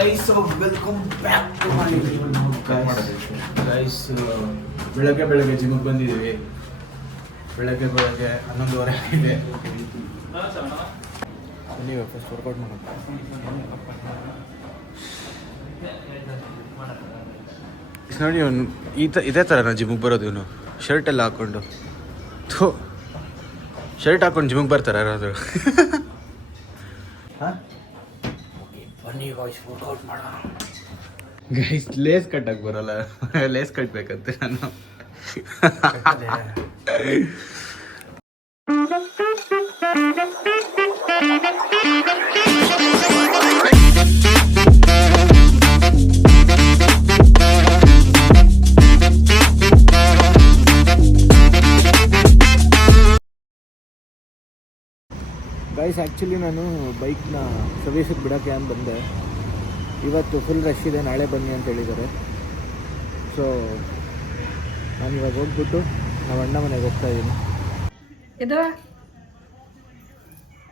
Guys welcome back to my guys. ಬೆಳಗ್ಗೆ ಜಿಮ್ಗೆ ಬಂದಿದ್ದೀವಿ. ಬೆಳಗ್ಗೆ 11:30 ಆಗಿದೆ. ನೀವು ಫಸ್ಟ್ ವರ್ಕೌಟ್ ಮಾಡೋದು ನೋಡಿ. ಇವನು ಇದೇ ಥರ ನಾನು ಜಿಮ್ಗೆ ಬರೋದು. ಇವನು ಶರ್ಟ್ ಎಲ್ಲ ಹಾಕ್ಕೊಂಡು ಶರ್ಟ್ ಹಾಕ್ಕೊಂಡು ಜಿಮ್ಗೆ ಬರ್ತಾರೆ ಯಾರಾದರೂ. ಬನ್ನಿ ಗಾಯ್ಸ್ ವರ್ಕೌಟ್ ಮಾಡೋಣ. ಗೈಸ್ ಲೇಸ್ ಕಟ್ಟಕ್ಕೆ ಬರಲ್ಲ, ಲೇಸ್ ಕಟ್ಟಬೇಕಂತೆ ನಾನು. ಗೈಸ್ ಆ್ಯಕ್ಚುಲಿ ನಾನು ಬೈಕ್ನ ಸರ್ವಿಸಿಗೆ ಬಿಡೋಕ್ಕೆ ಅಂತ ಬಂದೆ. ಇವತ್ತು ಫುಲ್ ರಶ್ ಇದೆ, ನಾಳೆ ಬನ್ನಿ ಅಂತ ಹೇಳಿದ್ದಾರೆ. ಸೊ ನಾನು ಇವಾಗ ಹೋಗ್ಬಿಟ್ಟು ನಾವು ಅಣ್ಣ ಮನೆಗೆ ಹೋಗ್ತಾ ಇದ್ದೀನಿ. ಇದು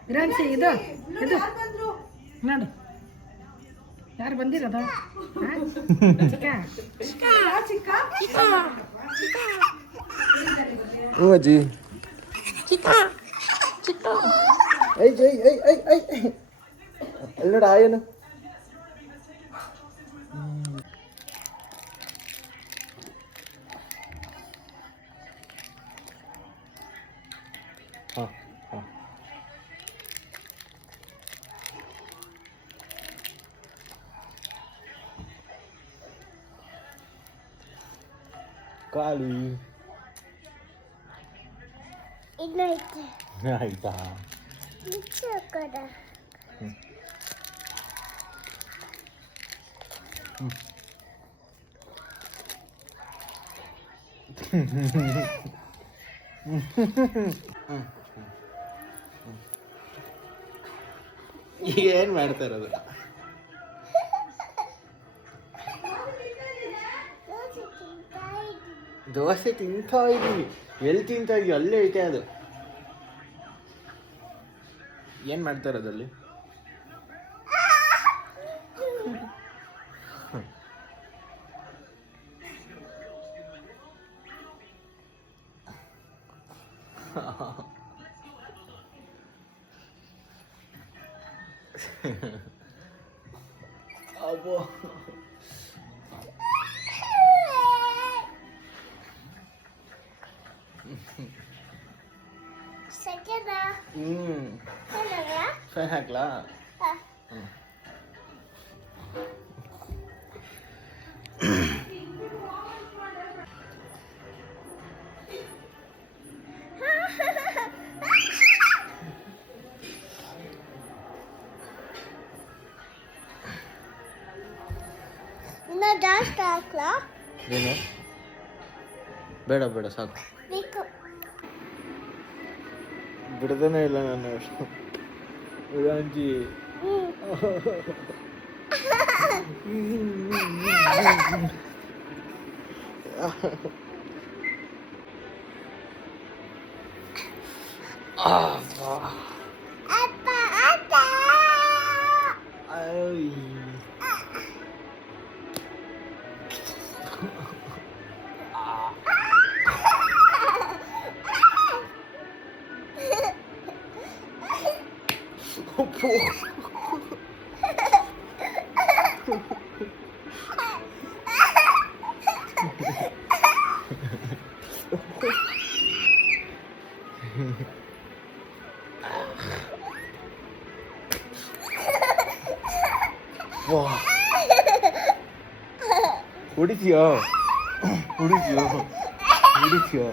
ವಿರಾಂಶಿ ಇದು ಇದು ನೋಡು ಯಾರು ಬಂದಿರೋದು? ಹ್ಞೂ ಅಜ್ಜಿ. I I I I I ಅಲ್ಲಿ ನೋಡ ಆಯನು. ಹಾಂ ಹಾಂ ಕಾಳಿ ಆಯ್ತಾ? ಏನು ಮಾಡ್ತಾ ಇರೋದು? ದೋಸೆ ತಿಂತಾ ಇದ್ದೀವಿ. ಎಲ್ಲಿ ತಿಂತಾ ಇದೀವಿ? ಅಲ್ಲೇ ಐತೆ ಅದು. ಏನು ಮಾಡ್ತಾ ಇರೋದಲ್ಲಿ? ಅಬ್ಬೋ ಫ್ಯಾನ್ ಹಾಕ್ಲಾ? ಏನು ಬೇಡ ಬೇಡ ಸಾಕು. ಬಿಡದೇನೆ ಇಲ್ಲ ನಾನು ವಿರಾಂಜಿ. ಹೊಡಿತೀಯಾ? ಹೊಡಿತೀಯಾ? ಹೊಡಿತೀಯಾ?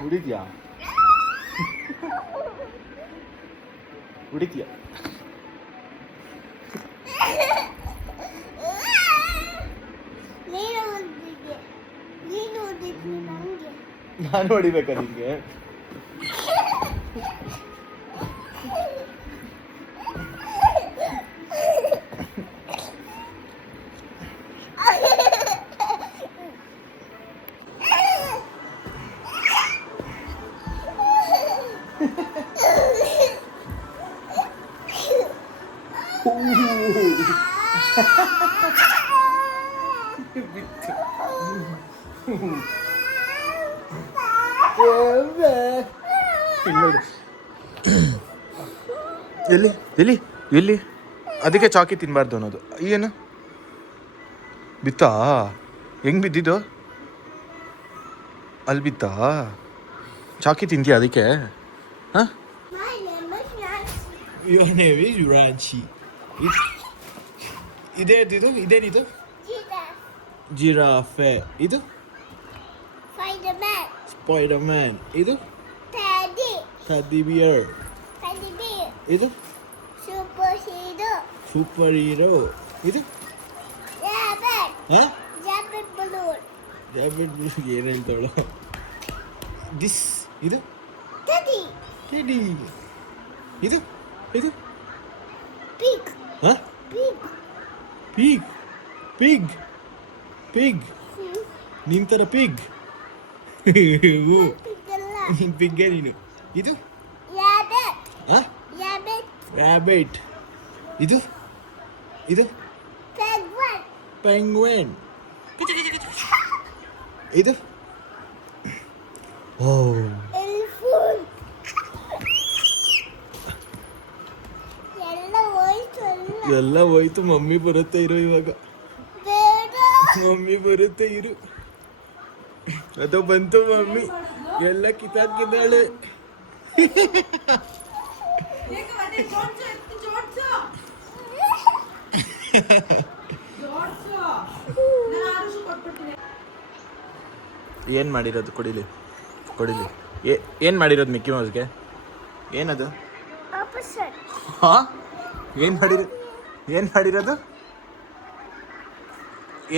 ಹೊಡಿತೀಯಾ? ಹೊಡಿತೀಯಾ? ನಾನು ಹೊಡಿಬೇಕಾ ನಿಂಗೆ? ಎಲ್ಲಿ ಎಲ್ಲಿ ಎಲ್ಲಿ ಅದಕ್ಕೆ ಚಾಕಿ ತಿನ್ಬಾರ್ದು ಅನ್ನೋದು. ಏನು ಬಿತ್ತಾ? ಹೆಂಗ್ ಬಿದ್ದಿದ್ದು? ಅಲ್ಲಿ ಬಿತ್ತಾ? ಚಾಕಿ ತಿಂತೀಯ ಅದಕ್ಕೆ? ಹಾಂ, Your name is Ranchi. ಇದೇನಿದು? ಇದೇನಿದು? ಜಿರಾಫೆ. ಇದು ಸ್ಪೈಡರ್ ಮ್ಯಾನ್. ಇದು ಟೆಡ್ಡಿ ಬಿಯರ್. ಇದು ಸೂಪರ್ ಹೀರೋ. ಇದು ಹಾಂ, ಜಾಬೆಟ್ ಬ್ಲೂಗೆ ಏನು ಹೇಳ್ತಾಳು? ದಿಸ್ ಇದು ಟೆಡಿ. ಇದು ಇದು ಹಾಂ, ಪಿಗ್ ಪಿಗ್ ಪಿಗ್. ನಿನ್ ಥರ ಪಿಗ್. ಪಿಗ್ಗೆ ನೀನು. ಇದು ಹಾಂ, ರ್ಯಾಬಿಟ್. ಇದು ಇದು ಪೆಂಗ್ವಿನ್. ಇದು ಓ, ಎಲ್ಲ ಹೋಯ್ತು. ಮಮ್ಮಿ ಬರುತ್ತೆ ಇರು ಇವಾಗ. ಮಮ್ಮಿ ಬರುತ್ತೆ ಇರು. ಅದು ಬಂತು ಮಮ್ಮಿ. ಎಲ್ಲ ಕಿತ್ತಾಕಿದ್ದಾಳೆ. ಏನು ಮಾಡಿರೋದು? ಕೊಡಿಲಿ ಕೊಡಿಲಿ. ಏನು ಮಾಡಿರೋದು ಮಿಕ್ಕಿ ಮೌಸ್ಗೆ? ಏನದು? ಹಾಂ, ಏನು ಮಾಡಿರೋದು? ಏನು ಮಾಡಿರೋದು?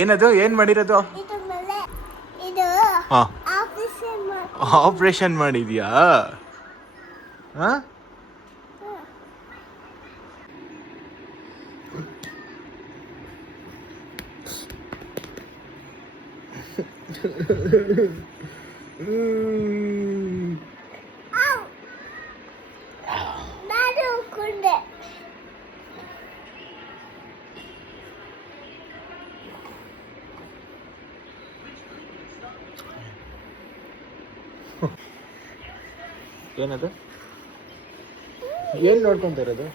ಏನದು? ಏನು ಮಾಡಿರೋದು? ಹಾಂ, ಆಪ್ರೇಷನ್ ಮಾಡಿದ್ಯಾ? ಹಾಂ, ಏನದು? ಏನು ನೋಡ್ಕೊಂತ ಇರೋದು?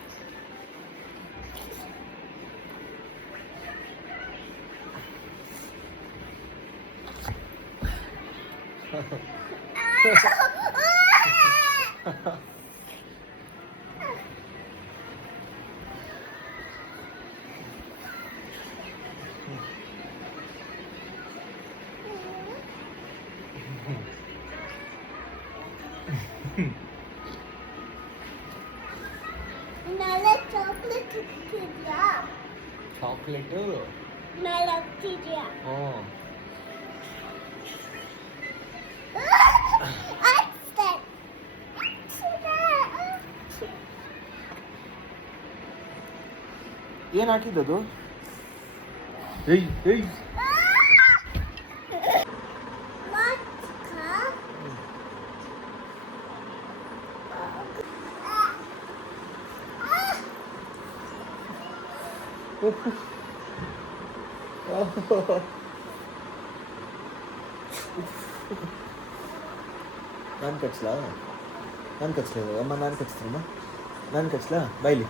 ಚಾಕ್ಲೇಟು. ಹ್ಞೂ, ಏನು ಹಾಕಿದ್ದದು? ಏಯ್ ಏಯ್, ನಾನು ಕಚ್ಲಾ? ನಾನು ಕಚ್ಲಾ ಅಮ್ಮ? ನಾನು ಕಚ್ತೀನಮ್ಮ? ನಾನು ಕಚ್ಲಾ? ಬಾಯ್ಲಿ.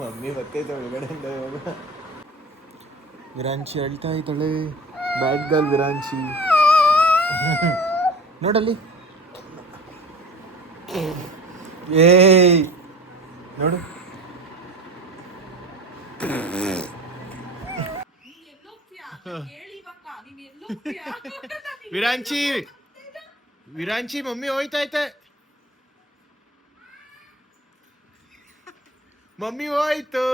ಮಮ್ಮಿ ಬರ್ತೈತೆ ಒಳಗಡೆಯಿಂದ ಇವಾಗ. ವಿರಾಂಚಿ ಹೇಳ್ತಾ ಇದ್ದಾಳೆ. Bad girl Viranchi. ನೋಡಲ್ಲಿ. ಏಯ್ ನೋಡು. ವಿರಾಂಚಿ ವಿರಾಂಚಿ ಮಮ್ಮಿ ಹೋಯ್ತೈತೆ. ಮಮ್ಮಿ ಹೋಯ್ತು.